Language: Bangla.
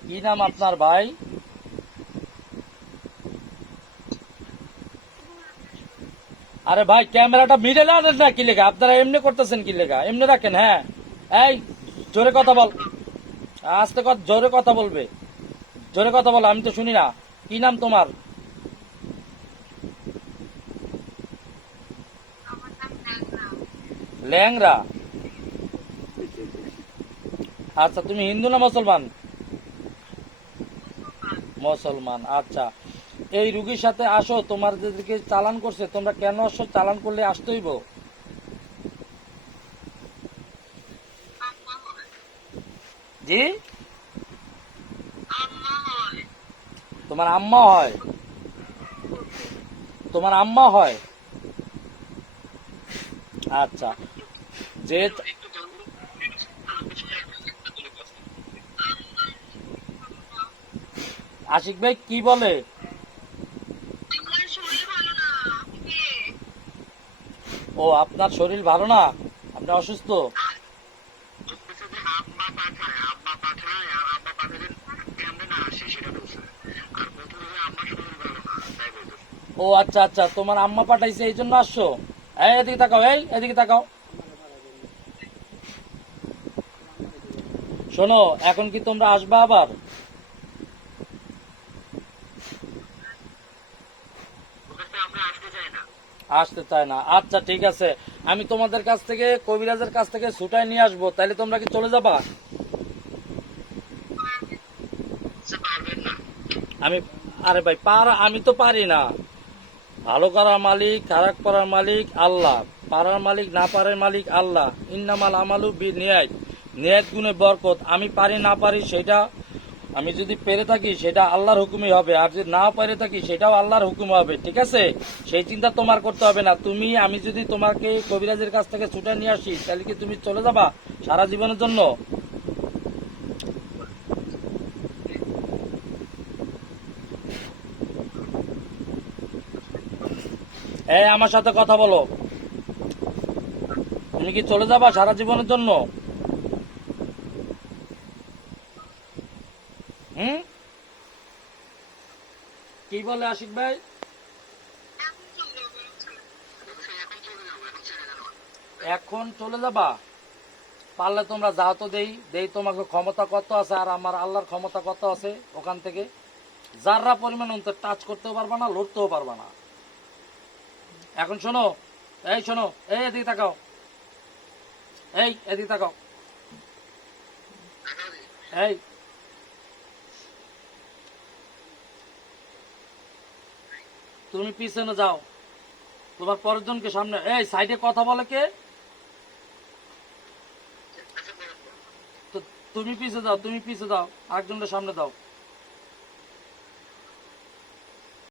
কি নাম আপনার ভাই? আরে ভাই ক্যামেরাটা মিডলে আনেন না কি লেখা আপনারা এমনি করতেছেন কি লেখা এমনি রাখেন হ্যাঁ? এই জোরে কথা বল। আস্তে কথা জোরে কথা বলবে। জোরে কথা বল আমি তো শুনি না। কি নাম তোমার? ল্যাংরা আচ্ছা তুমি হিন্দু না মুসলমান? মুসলমান আচ্ছা। এই রুগীর সাথে আসো, তোমার যেদিকে চালান করছে, তোমরা কেন আসো? চালান করলে আসতে হইব? জি? তোমার আম্মা হয়। তোমার আম্মা হয়। আচ্ছা। যে আশিক ভাই কি বলে? ও আপনার শরীর ভালো না? আপনি অসুস্থ? ও আচ্ছা আচ্ছা তোমার আম্মা পাঠাইছে এই জন্য আসছো? এই এদিকে তাকাও এই এদিকে তাকাও। শোনো এখন কি তোমরা আসবা আবার বলতেছে আমরা আসতে চাই না আসতে চায় না। আচ্ছা ঠিক আছে। আমি তোমাদের কাছ থেকে, কবিরাজের কাছ থেকে ছুটাই নিয়ে আসব। তাহলে তোমরা কি চলে যাবা? আমি, আরে ভাই, পারা, আমি তো পারি না। ভালো করার মালিক, খারাপ করার মালিক, আল্লাহ। পারার মালিক, না পারার মালিক, আল্লাহ। ইন্নামাল আমালু বি নিয়ায় নিয়াত গুণে বরকত। আমি পারি, না পারি, সেটা আমি যদি পেরে থাকি, সেটা আল্লাহর হুকুমই হবে। আর যদি না পেরে থাকি, সেটাও আল্লাহর হুকুম হবে। ঠিক আছে? সেই চিন্তা তোমার করতে হবে না। তুমি, আমি যদি তোমাকে কবিরাজের কাছ থেকে ছুটে নিয়ে আসি, তাহলে কি তুমি চলে যাবা সারা জীবনের জন্য? এই, আমার সাথে কথা বলো। তুমি কি চলে যাবা সারা জীবনের জন্য? কি বলে আশিক ভাই? এখন চলে যাব। পারলে তোমরা যাও তো দেই। দেই তোমাকে ক্ষমতা কত আছে আর আমার আল্লাহর ক্ষমতা কত আছে ওখান থেকে? যাররা পরিমাণ অন্তর টাচ করতেও পারবা না, লড়তেও পারবা না। এখন শোনো, এই শোনো, এই এদিকে তাকাও। এই এদিকে তাকাও। এই তুমি পিছনে যাও। তোমার পরের জনকে সামনে এই, সাইডে কথা বলে কে? তো তুমি পিছে যাও, তুমি পিছে যাও, আরেকজনকে সামনে দাও।